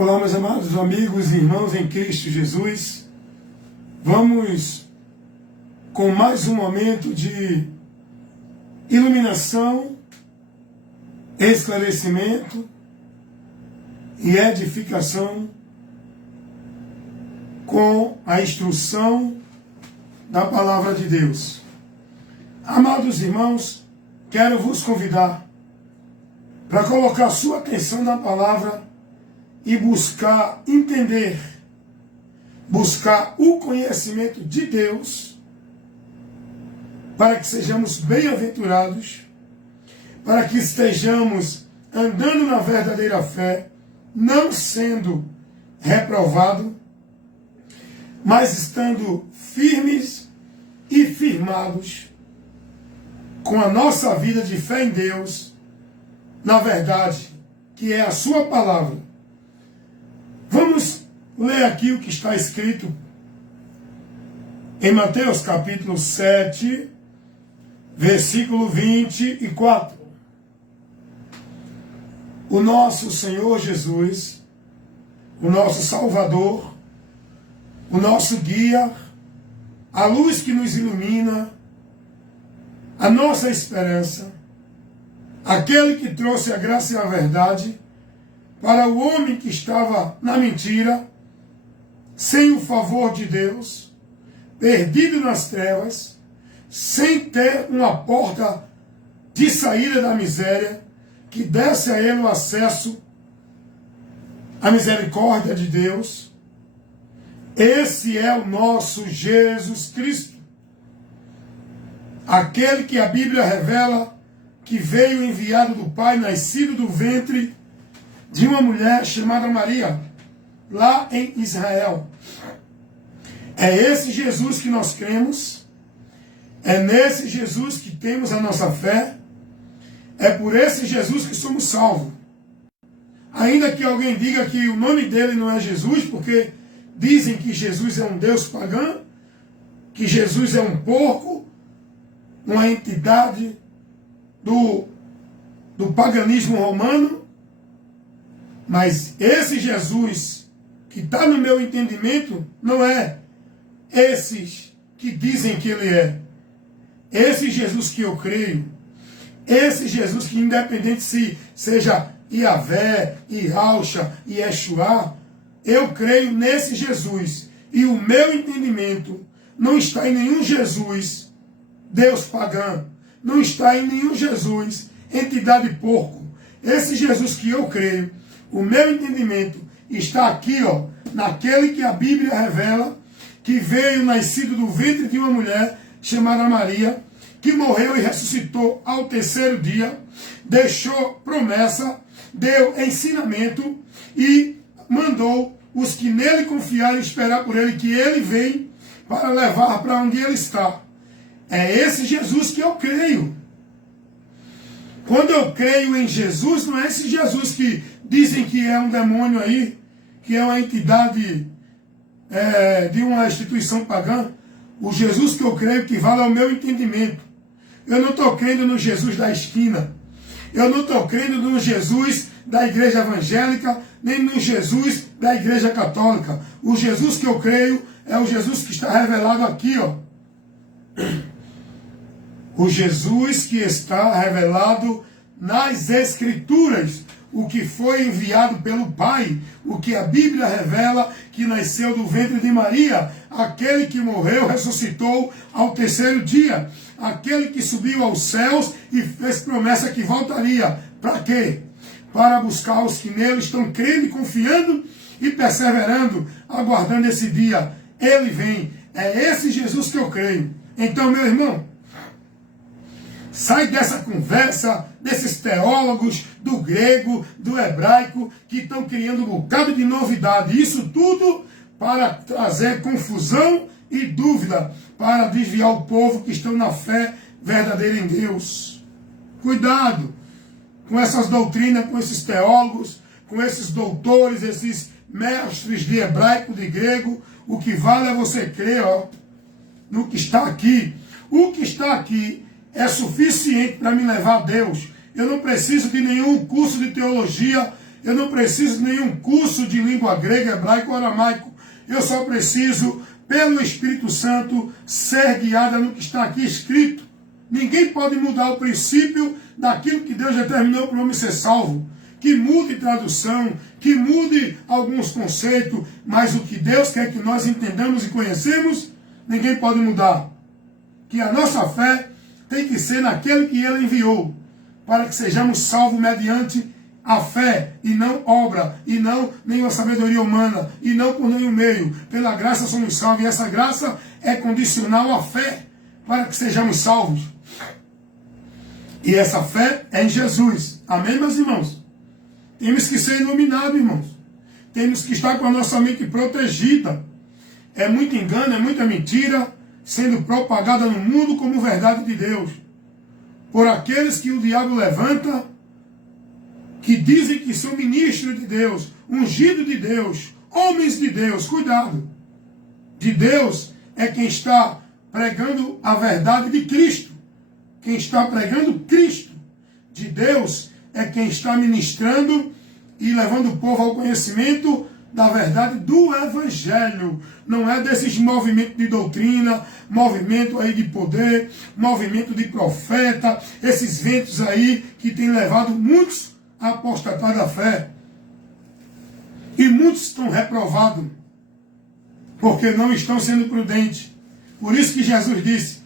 Olá, meus amados amigos e irmãos em Cristo Jesus. Vamos com mais um momento de iluminação, esclarecimento e edificação com a instrução da Palavra de Deus. Amados irmãos, quero vos convidar para colocar sua atenção na Palavra e buscar entender, buscar o conhecimento de Deus, para que sejamos bem-aventurados, para que estejamos andando na verdadeira fé, não sendo reprovado, mas estando firmes e firmados com a nossa vida de fé em Deus, na verdade, que é a sua palavra. Vamos ler aqui o que está escrito em Mateus capítulo 7, versículo 24. O nosso Senhor Jesus, o nosso Salvador, o nosso guia, a luz que nos ilumina, a nossa esperança, aquele que trouxe a graça e a verdade para o homem que estava na mentira, sem o favor de Deus, perdido nas trevas, sem ter uma porta de saída da miséria, que desse a ele o acesso à misericórdia de Deus. Esse é o nosso Jesus Cristo, aquele que a Bíblia revela que veio enviado do Pai, nascido do ventre de uma mulher chamada Maria, lá em Israel. É esse Jesus que nós cremos, é nesse Jesus que temos a nossa fé, é por esse Jesus que somos salvos. Ainda que alguém diga que o nome dele não é Jesus, porque dizem que Jesus é um Deus pagão, que Jesus é um porco, uma entidade do paganismo romano, mas esse Jesus que está no meu entendimento não é esses que dizem que ele é. Esse Jesus que eu creio, esse Jesus que independente se seja Iavé, Iauxa, Yeshua, eu creio nesse Jesus. E o meu entendimento não está em nenhum Jesus, Deus pagão, não está em nenhum Jesus, entidade porco. Esse Jesus que eu creio, o meu entendimento está aqui, naquele que a Bíblia revela, que veio nascido do ventre de uma mulher chamada Maria, que morreu e ressuscitou ao terceiro dia, deixou promessa, deu ensinamento e mandou os que nele confiarem e esperar por ele, que ele vem para levar para onde ele está. É esse Jesus que eu creio. Quando eu creio em Jesus, não é esse Jesus que dizem que é um demônio aí, que é uma entidade de uma instituição pagã. O Jesus que eu creio que vale ao meu entendimento. Eu não estou crendo no Jesus da esquina. Eu não estou crendo no Jesus da igreja evangélica, nem no Jesus da igreja católica. O Jesus que eu creio é o Jesus que está revelado aqui, O Jesus que está revelado nas Escrituras, o que foi enviado pelo Pai, o que a Bíblia revela que nasceu do ventre de Maria, aquele que morreu, ressuscitou ao terceiro dia, aquele que subiu aos céus e fez promessa que voltaria. Para quê? Para buscar os que nele estão crendo e confiando e perseverando, aguardando esse dia. Ele vem. É esse Jesus que eu creio. Então, meu irmão, sai dessa conversa desses teólogos do grego, do hebraico, que estão criando um bocado de novidade. Isso tudo para trazer confusão e dúvida, para desviar o povo que estão na fé verdadeira em Deus. Cuidado com essas doutrinas, com esses teólogos, com esses doutores, esses mestres de hebraico, de grego. O que vale é você crer no que está aqui. O que está aqui é suficiente para me levar a Deus. Eu não preciso de nenhum curso de teologia Eu não preciso de nenhum curso de língua grega, hebraico ou aramaico. Eu só preciso, pelo Espírito Santo, ser guiada no que está aqui escrito. Ninguém pode mudar o princípio daquilo que Deus determinou para o homem ser salvo. Que mude tradução, que mude alguns conceitos, mas o que Deus quer que nós entendamos e conhecemos, ninguém pode mudar. Que a nossa fé tem que ser naquele que Ele enviou, para que sejamos salvos mediante a fé, e não obra, e não nenhuma sabedoria humana, e não por nenhum meio. Pela graça somos salvos, e essa graça é condicional à fé, para que sejamos salvos. E essa fé é em Jesus. Amém, meus irmãos? Temos que ser iluminados, irmãos. Temos que estar com a nossa mente protegida. É muito engano, é muita mentira sendo propagada no mundo como verdade de Deus. Por aqueles que o diabo levanta, que dizem que são ministros de Deus, ungidos de Deus, homens de Deus. Cuidado. De Deus é quem está pregando a verdade de Cristo. Quem está pregando Cristo. De Deus é quem está ministrando e levando o povo ao conhecimento da verdade do Evangelho. Não é desses movimentos de doutrina, movimento aí de poder, movimento de profeta, esses ventos aí que têm levado muitos a apostatar da fé. E muitos estão reprovados, porque não estão sendo prudentes. Por isso que Jesus disse: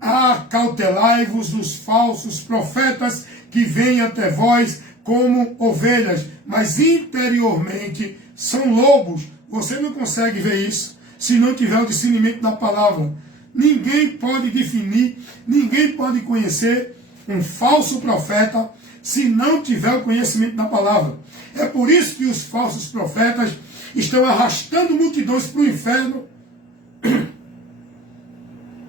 acautelai-vos dos falsos profetas que vêm até vós como ovelhas, mas interiormente são lobos. Você não consegue ver isso se não tiver o discernimento da palavra. Ninguém pode definir, ninguém pode conhecer um falso profeta se não tiver o conhecimento da palavra. É por isso que os falsos profetas estão arrastando multidões para o inferno,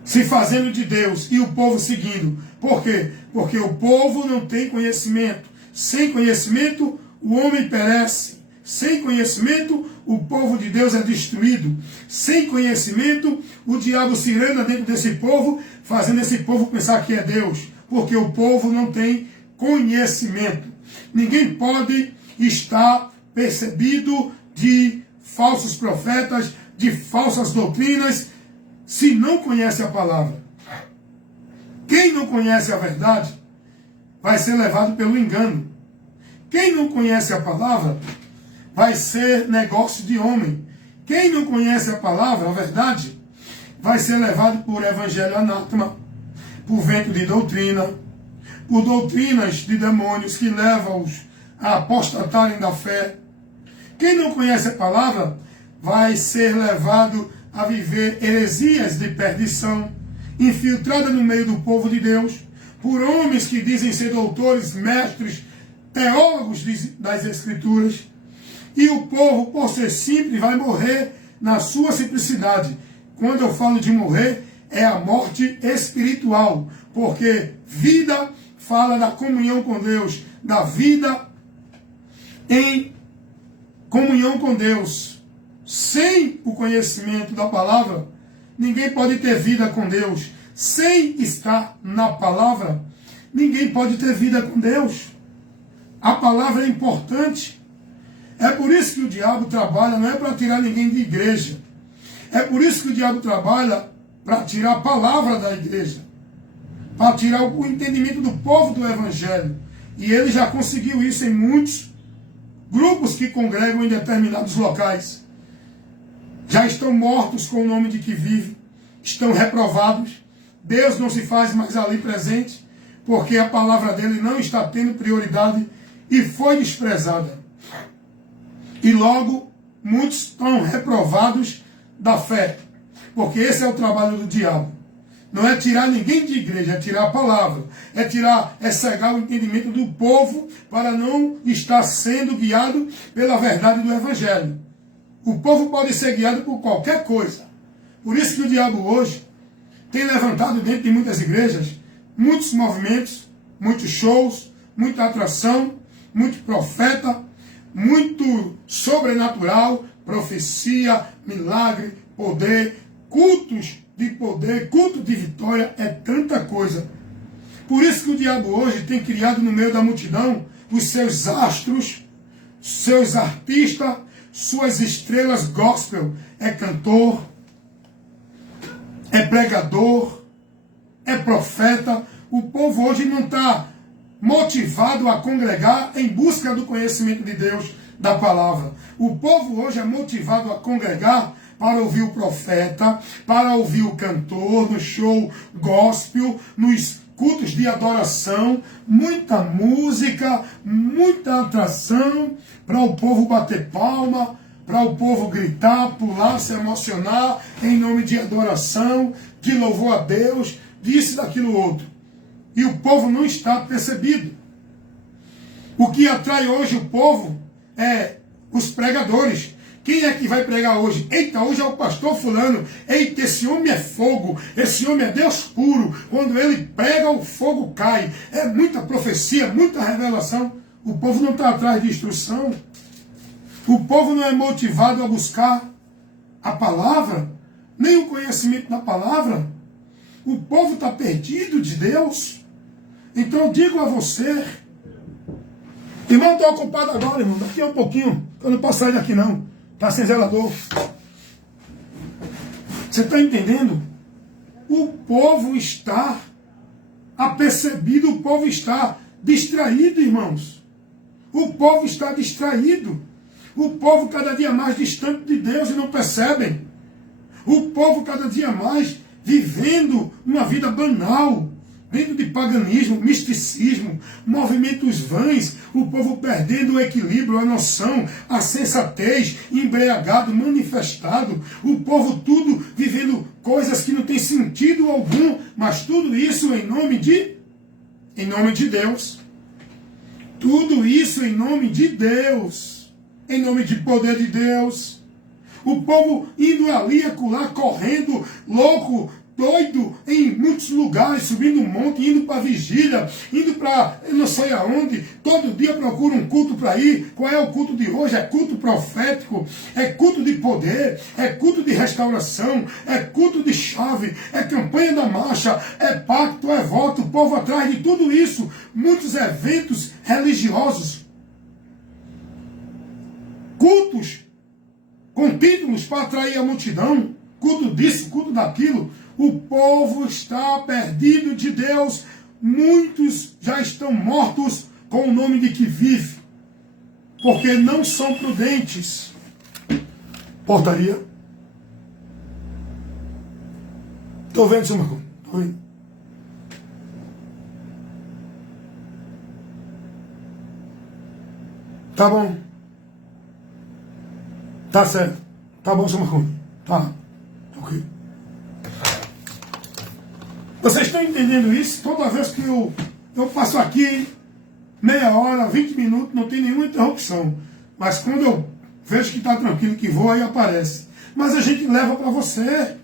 se fazendo de Deus, e o povo seguindo. Por quê? Porque o povo não tem conhecimento. Sem conhecimento, o homem perece. Sem conhecimento, o povo de Deus é destruído. Sem conhecimento, o diabo se renda dentro desse povo, fazendo esse povo pensar que é Deus. Porque o povo não tem conhecimento. Ninguém pode estar percebido de falsos profetas, de falsas doutrinas, se não conhece a palavra. Quem não conhece a verdade vai ser levado pelo engano. Quem não conhece a palavra vai ser negócio de homem. Quem não conhece a palavra, a verdade, vai ser levado por evangelho anátema, por vento de doutrina, por doutrinas de demônios que levam-os a apostatarem da fé. Quem não conhece a palavra vai ser levado a viver heresias de perdição, infiltrada no meio do povo de Deus, por homens que dizem ser doutores, mestres, teólogos das Escrituras. E o povo, por ser simples, vai morrer na sua simplicidade. Quando eu falo de morrer, é a morte espiritual, porque vida fala da comunhão com Deus, da vida em comunhão com Deus. Sem o conhecimento da palavra, ninguém pode ter vida com Deus. Sem estar na palavra, ninguém pode ter vida com Deus. A palavra é importante. É por isso que o diabo trabalha, não é para tirar ninguém de igreja. É por isso que o diabo trabalha para tirar a palavra da igreja, para tirar o entendimento do povo do Evangelho. E ele já conseguiu isso em muitos grupos que congregam em determinados locais. Já estão mortos com o nome de que vive, estão reprovados. Deus não se faz mais ali presente, porque a palavra dele não está tendo prioridade e foi desprezada. E logo, muitos estão reprovados da fé, porque esse é o trabalho do diabo. Não é tirar ninguém de igreja, é tirar a palavra, é cegar o entendimento do povo para não estar sendo guiado pela verdade do Evangelho. O povo pode ser guiado por qualquer coisa. Por isso que o diabo hoje tem levantado dentro de muitas igrejas muitos movimentos, muitos shows, muita atração, muito profeta, muito sobrenatural, profecia, milagre, poder, cultos de poder, culto de vitória, é tanta coisa. Por isso que o diabo hoje tem criado no meio da multidão os seus astros, seus artistas, suas estrelas gospel. É cantor, é pregador, é profeta. O povo hoje não está motivado a congregar em busca do conhecimento de Deus, da palavra. O povo hoje é motivado a congregar para ouvir o profeta, para ouvir o cantor, no show gospel, nos cultos de adoração, muita música, muita atração, para o povo bater palma, para o povo gritar, pular, se emocionar, em nome de adoração, que louvou a Deus, disse daquilo outro. E o povo não está percebido. O que atrai hoje o povo é os pregadores. Quem é que vai pregar hoje? Eita, hoje é o pastor fulano. Eita, esse homem é fogo. Esse homem é Deus puro. Quando ele prega, o fogo cai. É muita profecia, muita revelação. O povo não está atrás de instrução. O povo não é motivado a buscar a palavra, nem o conhecimento da palavra. O povo está perdido de Deus. Então eu digo a você, irmão, estou ocupado agora, irmão. Daqui a um pouquinho, eu não posso sair daqui não. Está sem zelador. Você está entendendo? O povo está apercebido, o povo está distraído, irmãos. O povo está distraído. O povo cada dia mais distante de Deus e não percebem. O povo cada dia mais vivendo uma vida banal, dentro de paganismo, misticismo, movimentos vãs, o povo perdendo o equilíbrio, a noção, a sensatez, embriagado, manifestado, o povo tudo vivendo coisas que não tem sentido algum, mas tudo isso em nome de Deus. Tudo isso em nome de Deus, em nome de poder de Deus. O povo indo ali, acolá, correndo, louco, doido, em muitos lugares, subindo um monte, indo para vigília, indo para eu não sei aonde, todo dia procura um culto para ir. Qual é o culto de hoje? É culto profético, é culto de poder, é culto de restauração, é culto de chave, é campanha da marcha, é pacto, é voto, o povo atrás de tudo isso, muitos eventos religiosos, cultos com títulos para atrair a multidão, culto disso, culto daquilo. O povo está perdido de Deus. Muitos já estão mortos com o nome de que vive, porque não são prudentes. Portaria. Estou vendo, seu Marco? Estou vendo. Tá bom. Tá certo. Tá bom, seu Marco. Tá. Ok. Vocês estão entendendo isso? Toda vez que eu passo aqui, meia hora, 20 minutos, não tem nenhuma interrupção. Mas quando eu vejo que está tranquilo, que vou, aí aparece. Mas a gente leva para você.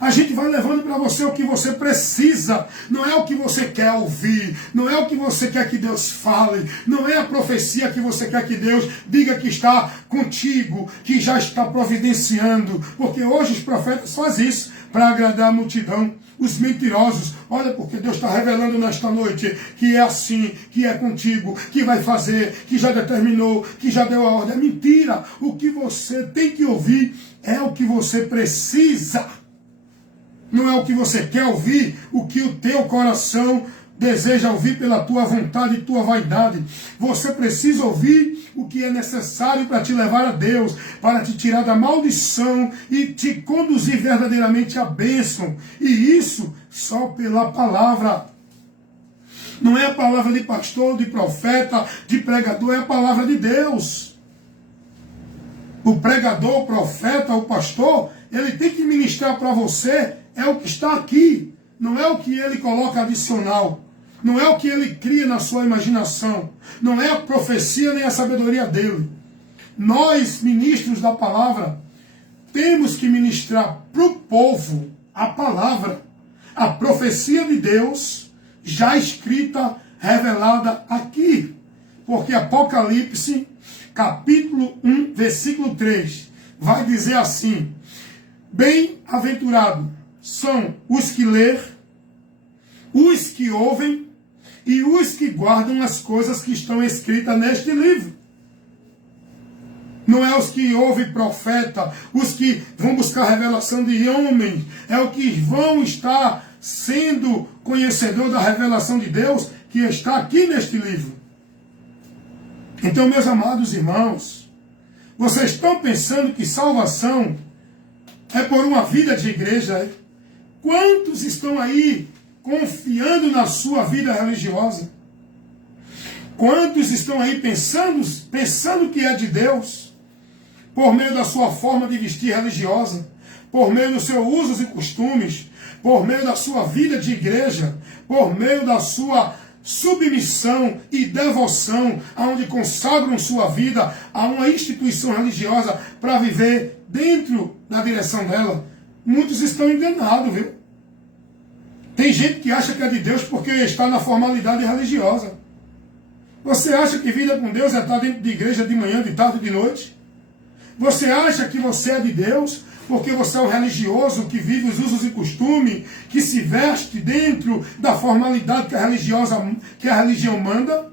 A gente vai levando para você o que você precisa. Não é o que você quer ouvir. Não é o que você quer que Deus fale. Não é a profecia que você quer que Deus diga que está contigo, que já está providenciando. Porque hoje os profetas fazem isso para agradar a multidão. Os mentirosos, olha, porque Deus está revelando nesta noite que é assim, que é contigo, que vai fazer, que já determinou, que já deu a ordem. É mentira. O que você tem que ouvir é o que você precisa. Não é o que você quer ouvir, o que o teu coração deseja ouvir pela tua vontade e tua vaidade. Você precisa ouvir o que é necessário para te levar a Deus, para te tirar da maldição e te conduzir verdadeiramente à bênção. E isso só pela palavra. Não é a palavra de pastor, de profeta, de pregador, é a palavra de Deus. O pregador, o profeta, o pastor, ele tem que ministrar para você. É o que está aqui, não é o que ele coloca adicional, não é o que ele cria na sua imaginação, não é a profecia nem a sabedoria dele. Nós, ministros da palavra, temos que ministrar para o povo a palavra, a profecia de Deus, já escrita, revelada aqui. Porque Apocalipse, capítulo 1, versículo 3, vai dizer assim: bem-aventurado são os que lêem, os que ouvem e os que guardam as coisas que estão escritas neste livro. Não é os que ouvem profeta, os que vão buscar a revelação de homens, é o que vão estar sendo conhecedor da revelação de Deus que está aqui neste livro. Então, meus amados irmãos, vocês estão pensando que salvação é por uma vida de igreja? É? Quantos estão aí confiando na sua vida religiosa? Quantos estão aí pensando que é de Deus, por meio da sua forma de vestir religiosa, por meio dos seus usos e costumes, por meio da sua vida de igreja, por meio da sua submissão e devoção, aonde consagram sua vida a uma instituição religiosa para viver dentro da direção dela? Muitos estão enganados, viu? Tem gente que acha que é de Deus porque está na formalidade religiosa. Você acha que vida com Deus é estar dentro de igreja de manhã, de tarde e de noite? Você acha que você é de Deus porque você é um religioso que vive os usos e costumes, que se veste dentro da formalidade que a religião manda?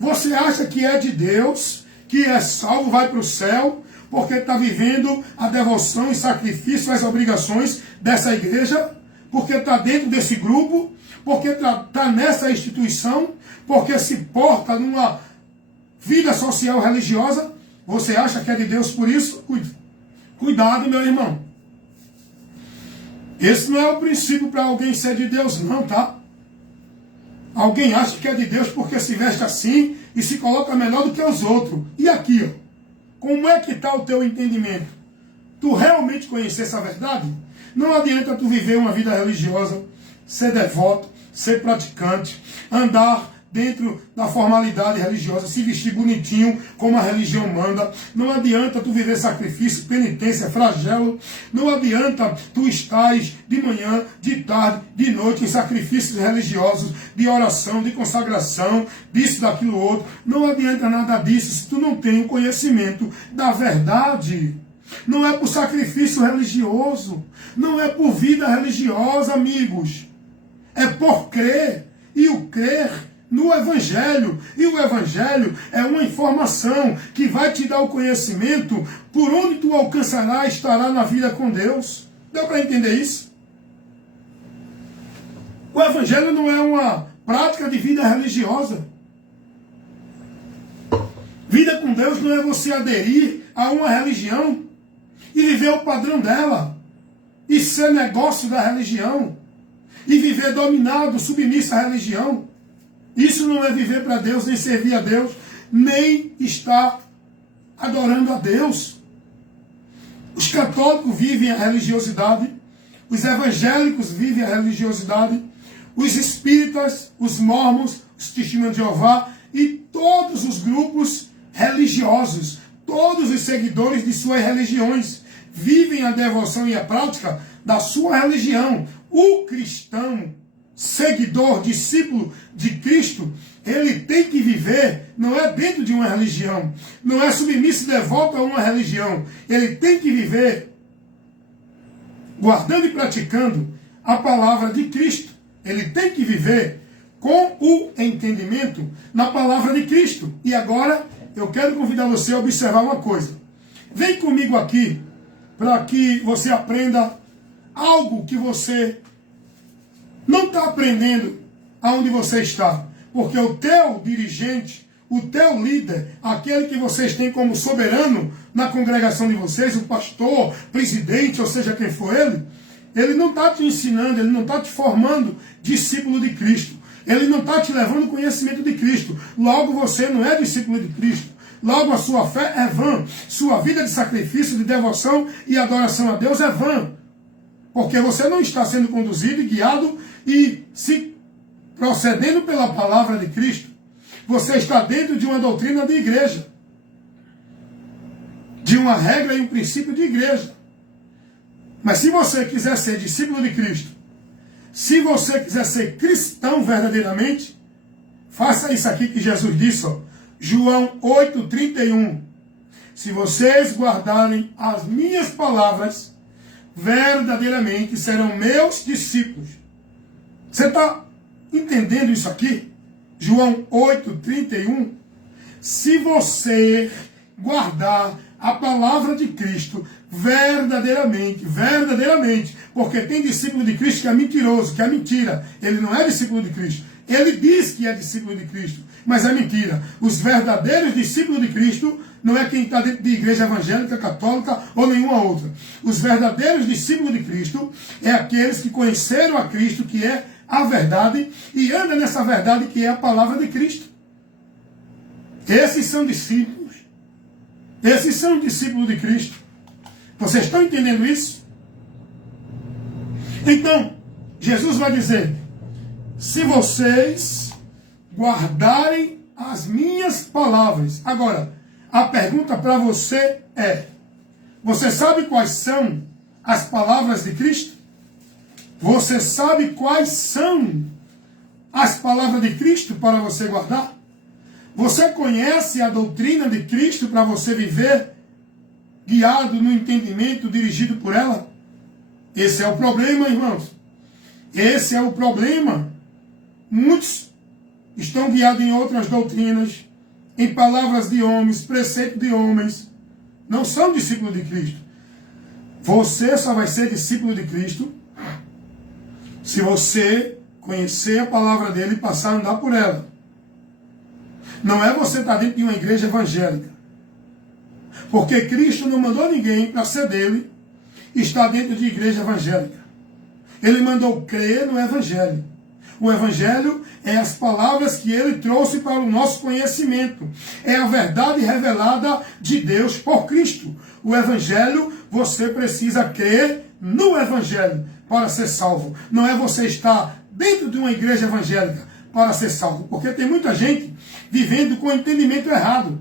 Você acha que é de Deus, que é salvo, vai para o céu, porque está vivendo a devoção e sacrifício às obrigações dessa igreja? Porque está dentro desse grupo? Porque está nessa instituição? Porque se porta numa vida social religiosa? Você acha que é de Deus por isso? Cuidado, meu irmão. Esse não é o princípio para alguém ser de Deus, não, tá? Alguém acha que é de Deus porque se veste assim e se coloca melhor do que os outros. E aqui, ó, como é que está o teu entendimento? Tu realmente conhecer essa verdade? Não adianta tu viver uma vida religiosa, ser devoto, ser praticante, andar dentro da formalidade religiosa, se vestir bonitinho como a religião manda. Não adianta tu viver sacrifício, penitência, flagelo. Não adianta tu estares de manhã, de tarde, de noite em sacrifícios religiosos, de oração, de consagração, disso, daquilo outro. Não adianta nada disso se tu não tem o conhecimento da verdade. Não é por sacrifício religioso, não é por vida religiosa, amigos. É por crer, e o crer no Evangelho. E o Evangelho é uma informação que vai te dar o conhecimento por onde tu alcançarás e estará na vida com Deus. Deu para entender isso? O Evangelho não é uma prática de vida religiosa. Vida com Deus não é você aderir a uma religião e viver o padrão dela, e ser negócio da religião, e viver dominado, submisso à religião. Isso não é viver para Deus, nem servir a Deus, nem estar adorando a Deus. Os católicos vivem a religiosidade, os evangélicos vivem a religiosidade, os espíritas, os mormons, os testemunhos de Jeová e todos os grupos religiosos, todos os seguidores de suas religiões, vivem a devoção e a prática da sua religião. O cristão, seguidor, discípulo de Cristo, ele tem que viver, não é dentro de uma religião, não é submisso e devoto a uma religião. Ele tem que viver guardando e praticando a palavra de Cristo. Ele tem que viver com o entendimento na palavra de Cristo. E agora eu quero convidar você a observar uma coisa. Vem comigo aqui para que você aprenda algo que você não está aprendendo aonde você está. Porque o teu dirigente, o teu líder, aquele que vocês têm como soberano na congregação de vocês, o pastor, presidente, ou seja quem for ele não está te ensinando, ele não está te formando discípulo de Cristo. Ele não está te levando conhecimento de Cristo. Logo você não é discípulo de Cristo. Logo a sua fé é vã. Sua vida de sacrifício, de devoção e adoração a Deus é vã. Porque você não está sendo conduzido e guiado e se procedendo pela palavra de Cristo. Você está dentro de uma doutrina de igreja. De uma regra e um princípio de igreja. Mas se você quiser ser discípulo de Cristo, se você quiser ser cristão verdadeiramente, faça isso aqui que Jesus disse, ó, João 8,31. Se vocês guardarem as minhas palavras, verdadeiramente serão meus discípulos. Você está entendendo isso aqui? João 8,31. Se você guardar a palavra de Cristo verdadeiramente, verdadeiramente, porque tem discípulo de Cristo que é mentiroso, que é mentira. Ele não é discípulo de Cristo. Ele diz que é discípulo de Cristo, mas é mentira. Os verdadeiros discípulos de Cristo não é quem está dentro de igreja evangélica, católica ou nenhuma outra. Os verdadeiros discípulos de Cristo é aqueles que conheceram a Cristo, que é a verdade, e andam nessa verdade que é a palavra de Cristo. Esses são discípulos. Esses são discípulos de Cristo. Vocês estão entendendo isso? Então, Jesus vai dizer: se vocês guardarem as minhas palavras. Agora, a pergunta para você é: você sabe quais são as palavras de Cristo? Você sabe quais são as palavras de Cristo para você guardar? Você conhece a doutrina de Cristo para você viver guiado no entendimento, dirigido por ela? Esse é o problema, irmãos. Esse é o problema. Muitos estão guiados em outras doutrinas, em palavras de homens, preceito de homens. Não são discípulos de Cristo. Você só vai ser discípulo de Cristo se você conhecer a palavra dele e passar a andar por ela. Não é você estar dentro de uma igreja evangélica. Porque Cristo não mandou ninguém para ser dele estar dentro de igreja evangélica. Ele mandou crer no Evangelho. O Evangelho é as palavras que ele trouxe para o nosso conhecimento. É a verdade revelada de Deus por Cristo. O Evangelho, você precisa crer no Evangelho para ser salvo. Não é você estar dentro de uma igreja evangélica para ser salvo. Porque tem muita gente vivendo com entendimento errado.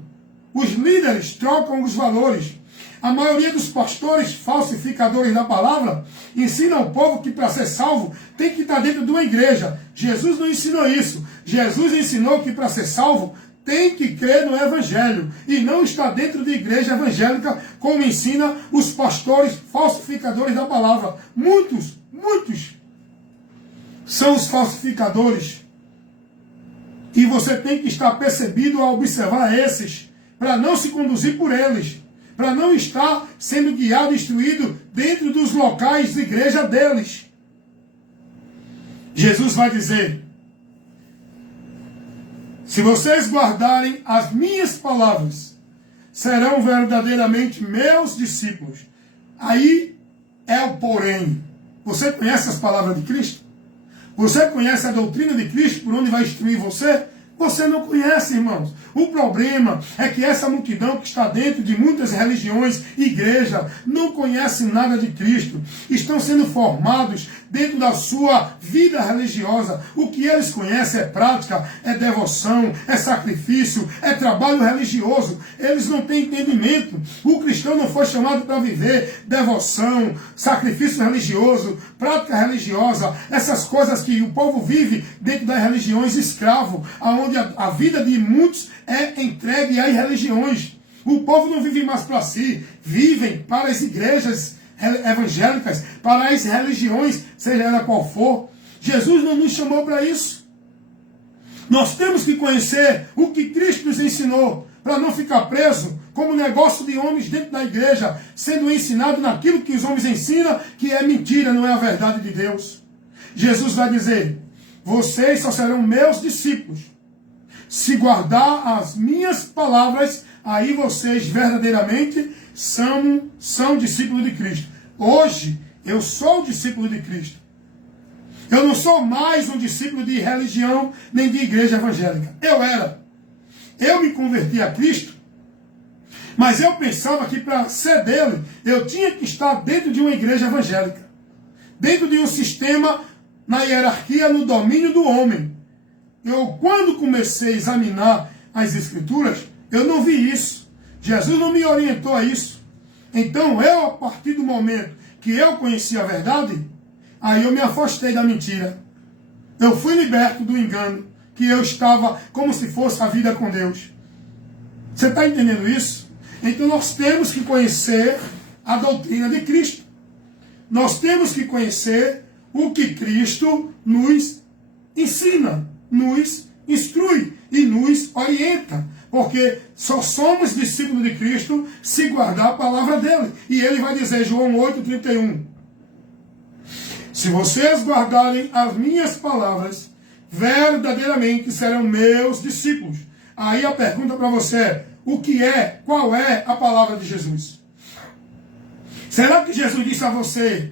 Os líderes trocam os valores. A maioria dos pastores falsificadores da palavra ensina ao povo que para ser salvo tem que estar dentro de uma igreja. Jesus não ensinou isso. Jesus ensinou que para ser salvo tem que crer no Evangelho e não estar dentro de igreja evangélica como ensina os pastores falsificadores da palavra. Muitos são os falsificadores. E você tem que estar percebido a observar esses, para não se conduzir por eles, para não estar sendo guiado e instruído dentro dos locais de igreja deles. Jesus vai dizer: se vocês guardarem as minhas palavras, serão verdadeiramente meus discípulos. Aí é o porém. Você conhece as palavras de Cristo? Você conhece a doutrina de Cristo por onde vai instruir você? Você não conhece, irmãos. O problema é que essa multidão que está dentro de muitas religiões, igreja, não conhece nada de Cristo. Estão sendo formados dentro da sua vida religiosa. O que eles conhecem é prática, é devoção, é sacrifício, é trabalho religioso. Eles não têm entendimento. O cristão não foi chamado para viver devoção, sacrifício religioso, prática religiosa, essas coisas que o povo vive dentro das religiões escravo, onde a vida de muitos é entregue às religiões. O povo não vive mais para si, vivem para as igrejas evangélicas, para as religiões, seja ela qual for. Jesus não nos chamou para isso. Nós temos que conhecer o que Cristo nos ensinou, para não ficar preso como negócio de homens dentro da igreja, sendo ensinado naquilo que os homens ensinam, que é mentira, não é a verdade de Deus. Jesus vai dizer: vocês só serão meus discípulos se guardar as minhas palavras. Aí vocês verdadeiramente são discípulos de Cristo. Hoje eu sou discípulo de Cristo. Eu não sou mais um discípulo de religião nem de igreja evangélica. Eu era. Eu me converti a Cristo, mas eu pensava que para ser dele eu tinha que estar dentro de uma igreja evangélica, dentro de um sistema, na hierarquia, no domínio do homem. Eu, quando comecei a examinar as Escrituras, eu não vi isso. Jesus não me orientou a isso. Então eu, a partir do momento que eu conheci a verdade, aí eu me afastei da mentira. Eu fui liberto do engano, que eu estava como se fosse a vida com Deus. Você está entendendo isso? Então nós temos que conhecer a doutrina de Cristo. Nós temos que conhecer o que Cristo nos ensina, nos instrui e nos orienta, Porque só somos discípulos de Cristo se guardar a palavra dele. E ele vai dizer, João 8,31, se vocês guardarem as minhas palavras, verdadeiramente serão meus discípulos. Aí a pergunta para você é, qual é a palavra de Jesus? Será que Jesus disse a você?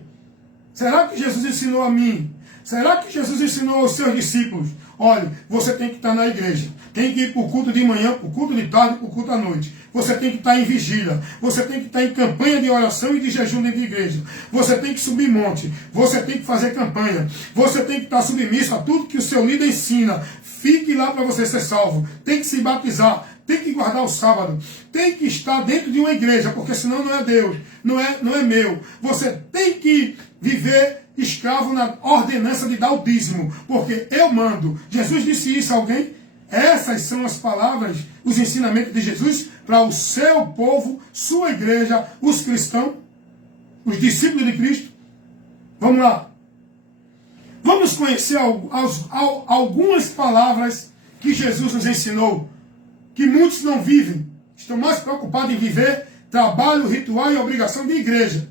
Será que Jesus ensinou a mim? Será que Jesus ensinou aos seus discípulos? Olha, você tem que estar na igreja. Tem que ir para o culto de manhã, para o culto de tarde, para o culto à noite. Você tem que estar em vigília. Você tem que estar em campanha de oração e de jejum dentro de igreja. Você tem que subir monte. Você tem que fazer campanha. Você tem que estar submisso a tudo que o seu líder ensina. Fique lá para você ser salvo. Tem que se batizar. Tem que guardar o sábado. Tem que estar dentro de uma igreja, porque senão não é Deus. Não é meu. Você tem que viver escravo na ordenança de dar o dízimo, porque eu mando. Jesus disse isso a alguém? Essas são as palavras, os ensinamentos de Jesus para o seu povo, sua igreja, os cristãos, os discípulos de Cristo. Vamos lá. Vamos conhecer algumas palavras que Jesus nos ensinou, que muitos não vivem. Estão mais preocupados em viver trabalho, ritual e obrigação de igreja,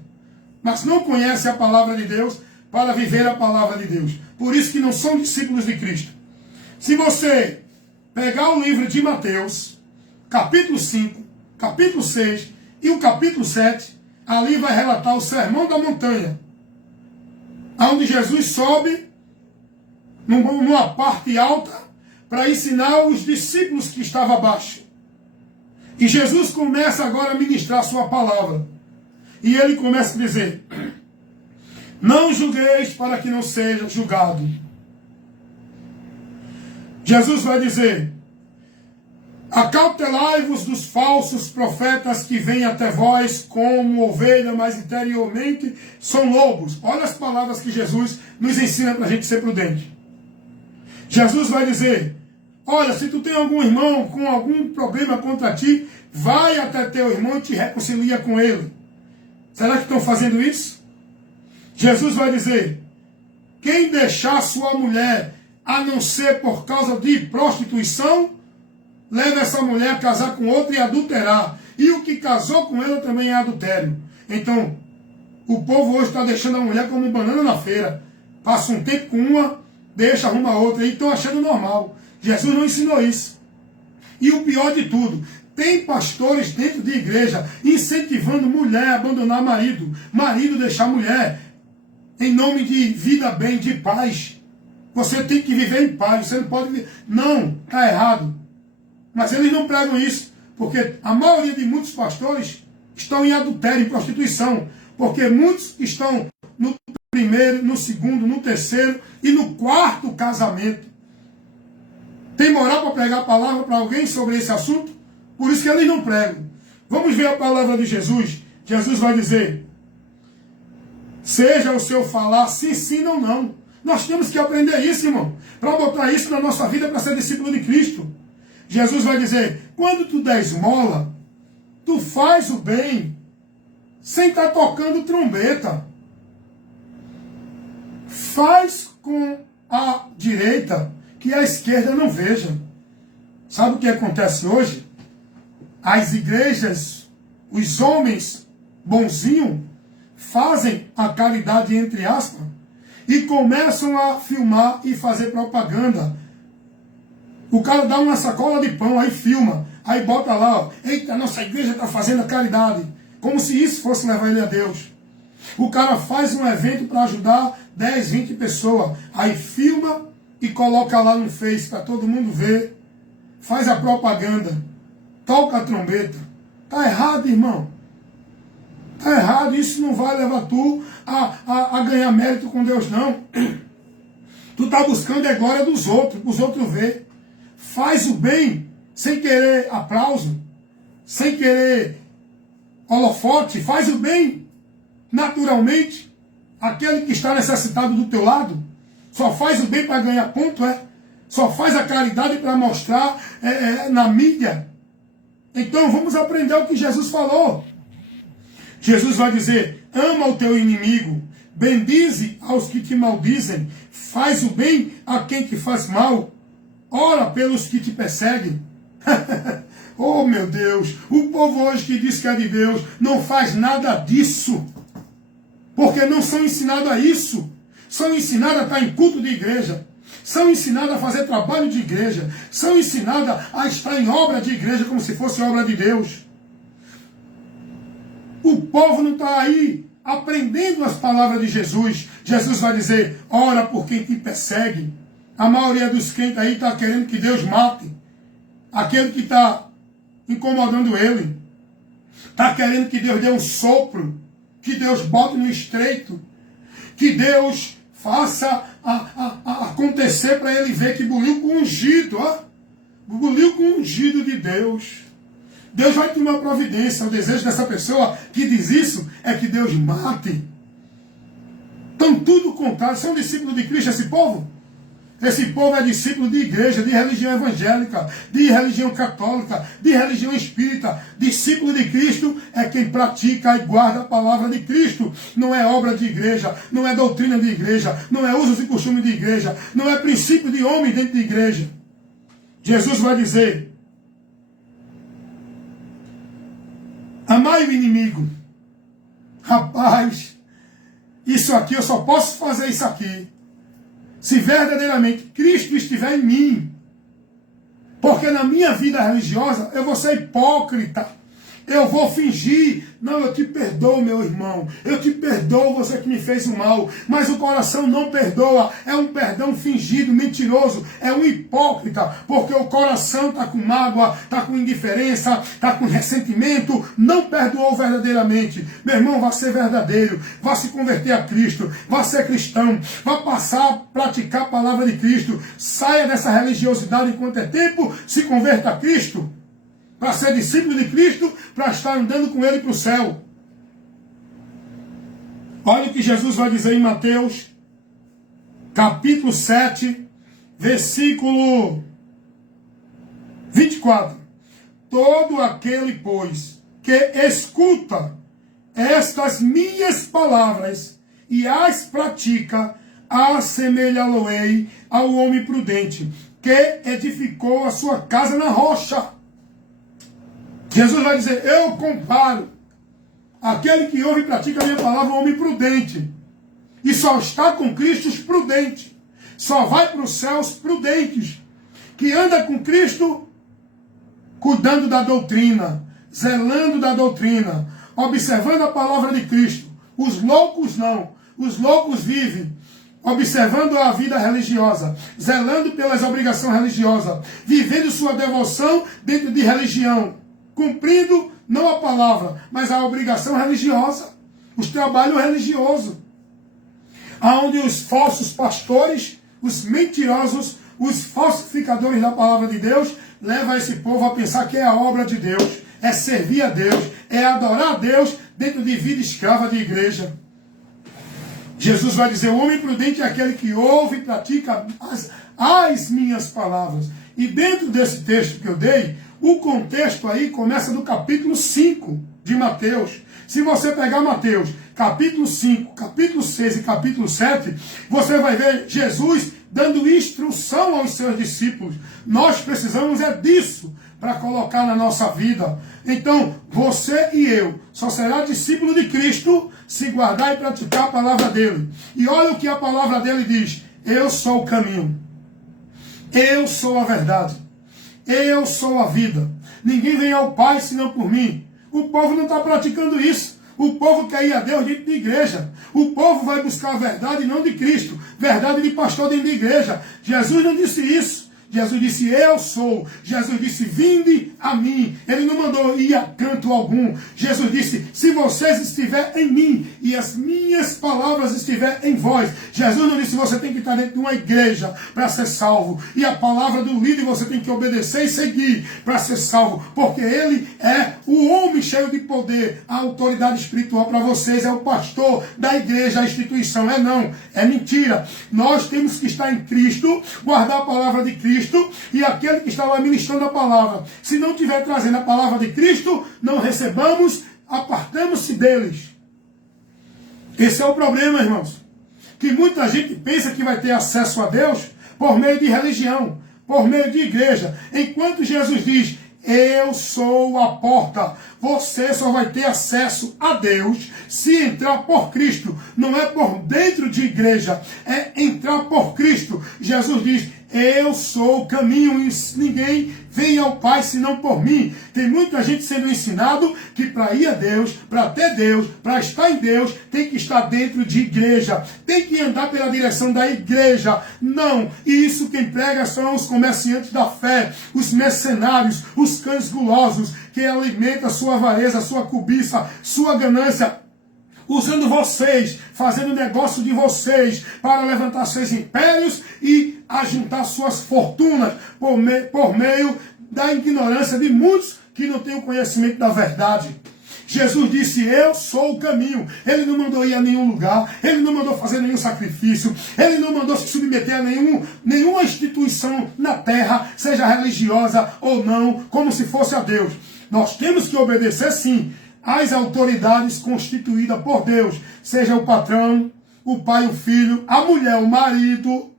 mas não conhecem a palavra de Deus para viver a palavra de Deus. Por isso que não são discípulos de Cristo. Se você pegar o livro de Mateus, capítulo 5, capítulo 6 e o capítulo 7, ali vai relatar o Sermão da Montanha, onde Jesus sobe numa parte alta para ensinar os discípulos que estavam abaixo. E Jesus começa agora a ministrar a sua palavra. E ele começa a dizer, não julgueis para que não seja julgado. Jesus vai dizer, acautelai-vos dos falsos profetas que vêm até vós como ovelha, mas interiormente são lobos. Olha as palavras que Jesus nos ensina para a gente ser prudente. Jesus vai dizer, olha, se tu tem algum irmão com algum problema contra ti, vai até teu irmão e te reconcilia com ele. Será que estão fazendo isso? Jesus vai dizer, quem deixar sua mulher, a não ser por causa de prostituição, leva essa mulher a casar com outra e adulterar. E o que casou com ela também é adultério. Então, o povo hoje está deixando a mulher como banana na feira. Passa um tempo com uma, deixa, arruma outra. E estão achando normal. Jesus não ensinou isso. E o pior de tudo, tem pastores dentro de igreja incentivando mulher a abandonar marido. Marido deixar mulher. Em nome de vida bem, de paz. Você tem que viver em paz. Você não pode viver. Não, está errado. Mas eles não pregam isso. Porque a maioria de muitos pastores estão em adultério, em prostituição. Porque muitos estão no primeiro, no segundo, no terceiro e no quarto casamento. Tem moral para pregar a palavra para alguém sobre esse assunto? Por isso que eles não pregam. Vamos ver a palavra de Jesus. Jesus vai dizer, seja o seu falar sim, sim, não, não. Nós temos que aprender isso, irmão, para botar isso na nossa vida para ser discípulo de Cristo. Jesus vai dizer, quando tu der esmola, tu faz o bem sem estar tocando trombeta. Faz com a direita que a esquerda não veja. Sabe o que acontece hoje? As igrejas, os homens bonzinhos, fazem a caridade entre aspas e começam a filmar e fazer propaganda. O cara dá uma sacola de pão, aí filma, aí bota lá, ó, eita, nossa igreja está fazendo a caridade, como se isso fosse levar ele a Deus. O cara faz um evento para ajudar 10, 20 pessoas, aí filma e coloca lá no Face para todo mundo ver, faz a propaganda, toca a trombeta. Está errado, irmão. Está errado, isso não vai levar tu a ganhar mérito com Deus, não. Tu está buscando a glória dos outros, para os outros ver. Faz o bem sem querer aplauso, sem querer holofote, faz o bem naturalmente. Aquele que está necessitado do teu lado, só faz o bem para ganhar ponto, só faz a caridade para mostrar na mídia. Então vamos aprender o que Jesus falou. Jesus vai dizer, ama o teu inimigo, bendize aos que te maldizem, faz o bem a quem te faz mal, ora pelos que te perseguem. Oh meu Deus, o povo hoje que diz que é de Deus não faz nada disso. Porque não são ensinados a isso. São ensinados a estar em culto de igreja. São ensinados a fazer trabalho de igreja. São ensinados a estar em obra de igreja como se fosse obra de Deus. O povo não está aí aprendendo as palavras de Jesus. Jesus vai dizer, ora por quem te persegue. A maioria dos crentes aí está querendo que Deus mate aquele que está incomodando ele. Está querendo que Deus dê um sopro, que Deus bote no estreito, que Deus faça acontecer para ele ver que buliu com ungido, ó. Buliu com ungido de Deus. Deus vai tomar providência. O desejo dessa pessoa que diz isso é que Deus mate. Então tudo contrário. São discípulos de Cristo esse povo? Esse povo é discípulo de igreja, de religião evangélica, de religião católica, de religião espírita. Discípulo de Cristo é quem pratica e guarda a palavra de Cristo. Não é obra de igreja, não é doutrina de igreja, não é usos e costumes de igreja, não é princípio de homem dentro de igreja. Jesus vai dizer, amai o inimigo. Rapaz, isso aqui, eu só posso fazer isso aqui se verdadeiramente Cristo estiver em mim. Porque na minha vida religiosa eu vou ser hipócrita. Eu vou fingir. Não, eu te perdoo, meu irmão. Eu te perdoo, você que me fez o mal. Mas o coração não perdoa. É um perdão fingido, mentiroso. É um hipócrita. Porque o coração está com mágoa, está com indiferença, está com ressentimento. Não perdoou verdadeiramente. Meu irmão, vá ser verdadeiro. Vá se converter a Cristo. Vá ser cristão. Vá passar a praticar a palavra de Cristo. Saia dessa religiosidade enquanto é tempo. Se converta a Cristo. Para ser discípulo de Cristo, para estar andando com Ele para o céu. Olha o que Jesus vai dizer em Mateus, capítulo 7, versículo 24. Todo aquele, pois, que escuta estas minhas palavras e as pratica, assemelhá-lo-ei ao homem prudente, que edificou a sua casa na rocha. Jesus vai dizer, eu comparo aquele que ouve e pratica a minha palavra, um homem prudente. E só está com Cristo os prudentes. Só vai para os céus prudentes. Que anda com Cristo cuidando da doutrina, zelando da doutrina, observando a palavra de Cristo. Os loucos não. Os loucos vivem observando a vida religiosa, zelando pelas obrigações religiosas, vivendo sua devoção dentro de religião, cumprindo não a palavra, mas a obrigação religiosa, os trabalhos religiosos, onde os falsos pastores, os mentirosos, os falsificadores da palavra de Deus, levam esse povo a pensar que é a obra de Deus, é servir a Deus, é adorar a Deus dentro de vida escrava de igreja. Jesus vai dizer, o homem prudente é aquele que ouve e pratica as minhas palavras. E dentro desse texto que eu dei, o contexto aí começa do capítulo 5 de Mateus. Se você pegar Mateus, capítulo 5, capítulo 6 e capítulo 7, você vai ver Jesus dando instrução aos seus discípulos. Nós precisamos disso para colocar na nossa vida. Então, você e eu só será discípulo de Cristo se guardar e praticar a palavra dele. E olha o que a palavra dele diz. Eu sou o caminho. Eu sou a verdade. Eu sou a vida. Ninguém vem ao Pai senão por mim. O povo não está praticando isso. O povo quer ir a Deus dentro de igreja. O povo vai buscar a verdade não de Cristo. Verdade de pastor dentro de igreja. Jesus não disse isso. Jesus disse, eu sou. Jesus disse, vinde a mim. Ele não mandou ir a canto algum. Jesus disse, se vocês estiverem em mim e as minhas palavras estiverem em vós. Jesus não disse, você tem que estar dentro de uma igreja para ser salvo. E a palavra do líder você tem que obedecer e seguir para ser salvo. Porque ele é o homem cheio de poder. A autoridade espiritual para vocês é o pastor da igreja, a instituição. Não, é mentira. Nós temos que estar em Cristo, guardar a palavra de Cristo. E aquele que estava ministrando a palavra, se não estiver trazendo a palavra de Cristo, não recebamos, apartamos-se deles. Esse é o problema, irmãos. Que muita gente pensa que vai ter acesso a Deus por meio de religião, por meio de igreja. Enquanto Jesus diz, eu sou a porta. Você só vai ter acesso a Deus se entrar por Cristo. Não é por dentro de igreja, é entrar por Cristo. Jesus diz, eu sou o caminho e ninguém vem ao Pai senão por mim. Tem muita gente sendo ensinado que para ir a Deus, para ter Deus, para estar em Deus, tem que estar dentro de igreja. Tem que andar pela direção da igreja. Não. E isso quem prega são os comerciantes da fé, os mercenários, os cães gulosos, que alimentam a sua avareza, a sua cobiça, sua ganância, usando vocês, fazendo negócio de vocês para levantar seus impérios e ajuntar suas fortunas por meio da ignorância de muitos que não têm o conhecimento da verdade. Jesus disse, eu sou o caminho. Ele não mandou ir a nenhum lugar, ele não mandou fazer nenhum sacrifício, ele não mandou se submeter a nenhuma instituição na terra, seja religiosa ou não, como se fosse a Deus. Nós temos que obedecer sim às autoridades constituídas por Deus, seja o patrão, o pai, o filho, a mulher, o marido,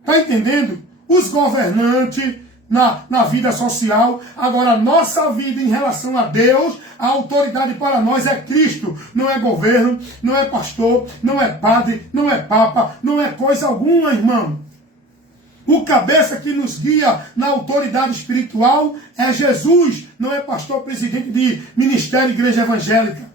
está entendendo? Os governantes na vida social. Agora, a nossa vida em relação a Deus, a autoridade para nós é Cristo, não é governo, não é pastor, não é padre, não é papa, não é coisa alguma, irmão. O cabeça que nos guia na autoridade espiritual é Jesus, não é pastor, presidente de ministério, igreja evangélica.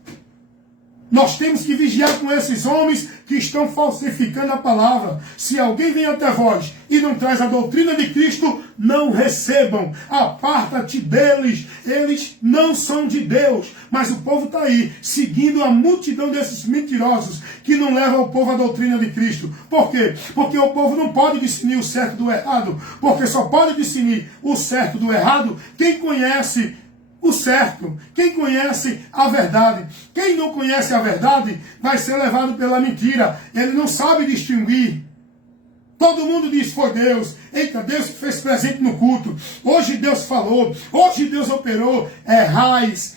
Nós temos que vigiar com esses homens que estão falsificando a palavra. Se alguém vem até vós e não traz a doutrina de Cristo, não recebam. Aparta-te deles. Eles não são de Deus. Mas o povo está aí, seguindo a multidão desses mentirosos que não levam o povo à doutrina de Cristo. Por quê? Porque o povo não pode discernir o certo do errado. Porque só pode discernir o certo do errado quem conhece o certo, quem conhece a verdade. Quem não conhece a verdade vai ser levado pela mentira. Ele não sabe distinguir. Todo mundo diz, foi Deus. Eita, Deus que fez presente no culto. Hoje Deus falou, hoje Deus operou. Errais,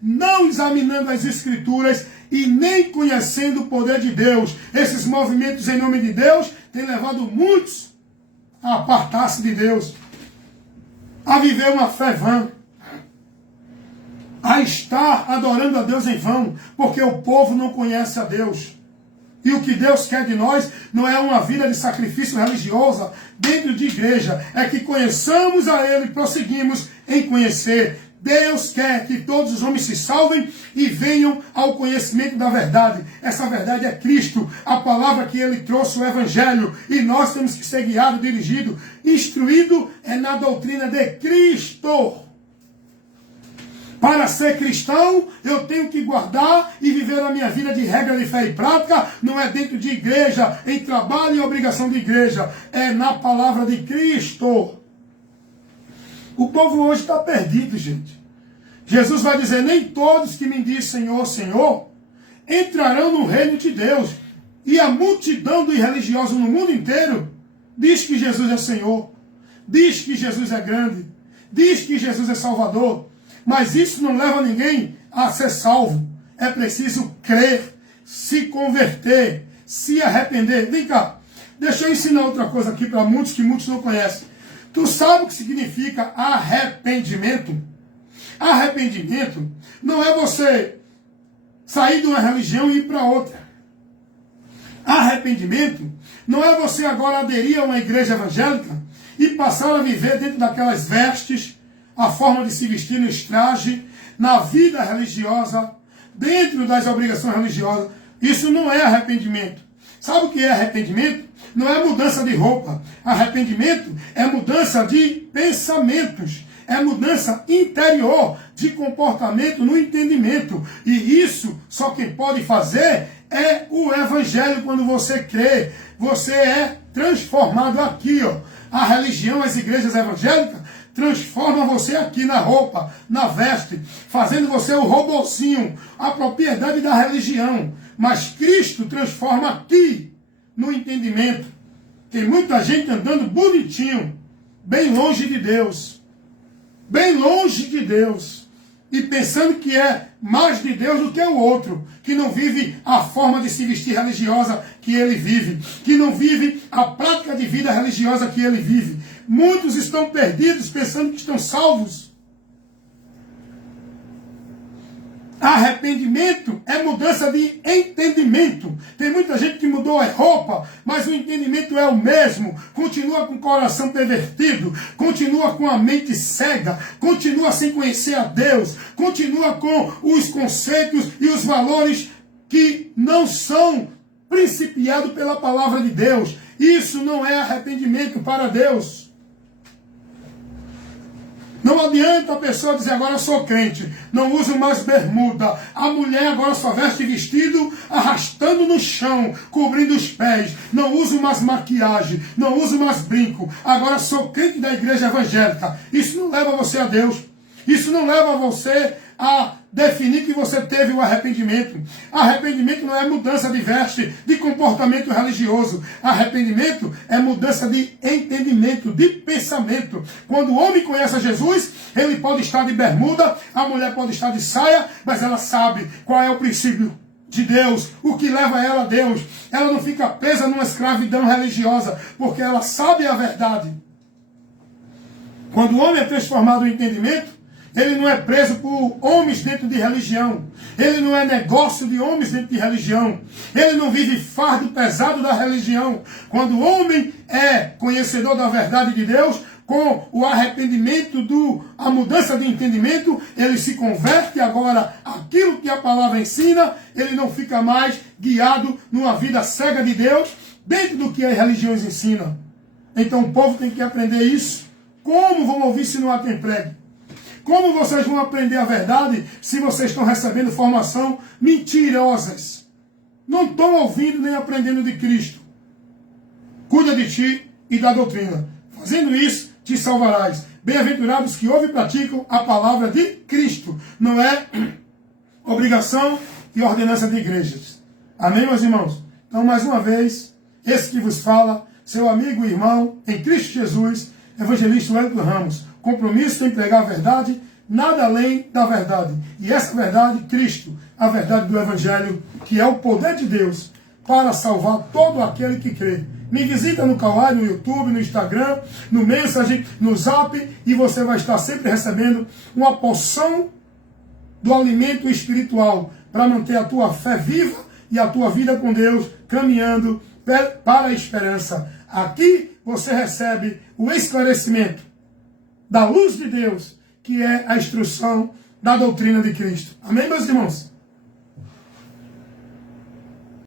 não examinando as escrituras e nem conhecendo o poder de Deus. Esses movimentos em nome de Deus têm levado muitos a apartar-se de Deus, a viver uma fé vã, a estar adorando a Deus em vão, porque o povo não conhece a Deus. E o que Deus quer de nós não é uma vida de sacrifício religiosa dentro de igreja, é que conheçamos a Ele e prosseguimos em conhecer. Deus quer que todos os homens se salvem e venham ao conhecimento da verdade. Essa verdade é Cristo, a palavra que Ele trouxe, o Evangelho. E nós temos que ser guiados, dirigidos, instruídos na doutrina de Cristo. Para ser cristão, eu tenho que guardar e viver a minha vida de regra de fé e prática. Não é dentro de igreja, em trabalho e obrigação de igreja. É na palavra de Cristo. O povo hoje está perdido, gente. Jesus vai dizer, nem todos que me dizem Senhor, Senhor, entrarão no reino de Deus. E a multidão dos religiosos no mundo inteiro diz que Jesus é Senhor, diz que Jesus é grande, diz que Jesus é Salvador. Mas isso não leva ninguém a ser salvo. É preciso crer, se converter, se arrepender. Vem cá, deixa eu ensinar outra coisa aqui para muitos que muitos não conhecem. Tu sabe o que significa arrependimento? Arrependimento não é você sair de uma religião e ir para outra. Arrependimento não é você agora aderir a uma igreja evangélica e passar a viver dentro daquelas vestes, a forma de se vestir no traje, na vida religiosa, dentro das obrigações religiosas. Isso não é arrependimento. Sabe o que é arrependimento? Não é mudança de roupa. Arrependimento é mudança de pensamentos. É mudança interior de comportamento no entendimento. E isso só quem pode fazer é o Evangelho. Quando você crê, você é transformado aqui. Ó. A religião, as igrejas evangélicas, transforma você aqui na roupa, na veste, fazendo você o robocinho, a propriedade da religião. Mas Cristo transforma aqui, no entendimento. Tem muita gente andando bonitinho, bem longe de Deus. Bem longe de Deus. E pensando que é mais de Deus do que o outro, que não vive a forma de se vestir religiosa que ele vive, que não vive a prática de vida religiosa que ele vive. Muitos estão perdidos pensando que estão salvos. Arrependimento é mudança de entendimento. Tem muita gente que mudou a roupa, mas o entendimento é o mesmo. Continua com o coração pervertido, continua com a mente cega, continua sem conhecer a Deus, continua com os conceitos e os valores que não são principiados pela palavra de Deus. Isso não é arrependimento para Deus. Não adianta a pessoa dizer, agora eu sou crente, não uso mais bermuda. A mulher agora só veste vestido arrastando no chão, cobrindo os pés. Não uso mais maquiagem, não uso mais brinco. Agora sou crente da igreja evangélica. Isso não leva você a Deus. Isso não leva você a definir que você teve o arrependimento. Arrependimento não é mudança de veste, de comportamento religioso. Arrependimento é mudança de entendimento, de pensamento. Quando o homem conhece a Jesus, ele pode estar de bermuda, a mulher pode estar de saia, mas ela sabe qual é o princípio de Deus, o que leva ela a Deus. Ela não fica presa numa escravidão religiosa, porque ela sabe a verdade. Quando o homem é transformado em entendimento, ele não é preso por homens dentro de religião. Ele não é negócio de homens dentro de religião. Ele não vive fardo pesado da religião. Quando o homem é conhecedor da verdade de Deus, com o arrependimento, a mudança de entendimento, ele se converte agora àquilo que a palavra ensina. Ele não fica mais guiado numa vida cega de Deus, dentro do que as religiões ensinam. Então o povo tem que aprender isso. Como vão ouvir se não há quem pregue? Como vocês vão aprender a verdade se vocês estão recebendo formação mentirosas? Não estão ouvindo nem aprendendo de Cristo. Cuida de ti e da doutrina. Fazendo isso, te salvarás. Bem-aventurados que ouvem e praticam a palavra de Cristo. Não é obrigação e ordenança de igrejas. Amém, meus irmãos? Então, mais uma vez, esse que vos fala, seu amigo e irmão, em Cristo Jesus, evangelista Wellington Ramos. Compromisso em pregar a verdade, nada além da verdade. E essa verdade, Cristo, a verdade do Evangelho, que é o poder de Deus para salvar todo aquele que crê. Me visita no Kawaii, no YouTube, no Instagram, no Message, no Zap, e você vai estar sempre recebendo uma porção do alimento espiritual para manter a tua fé viva e a tua vida com Deus caminhando para a esperança. Aqui você recebe o esclarecimento da luz de Deus, que é a instrução da doutrina de Cristo. Amém, meus irmãos?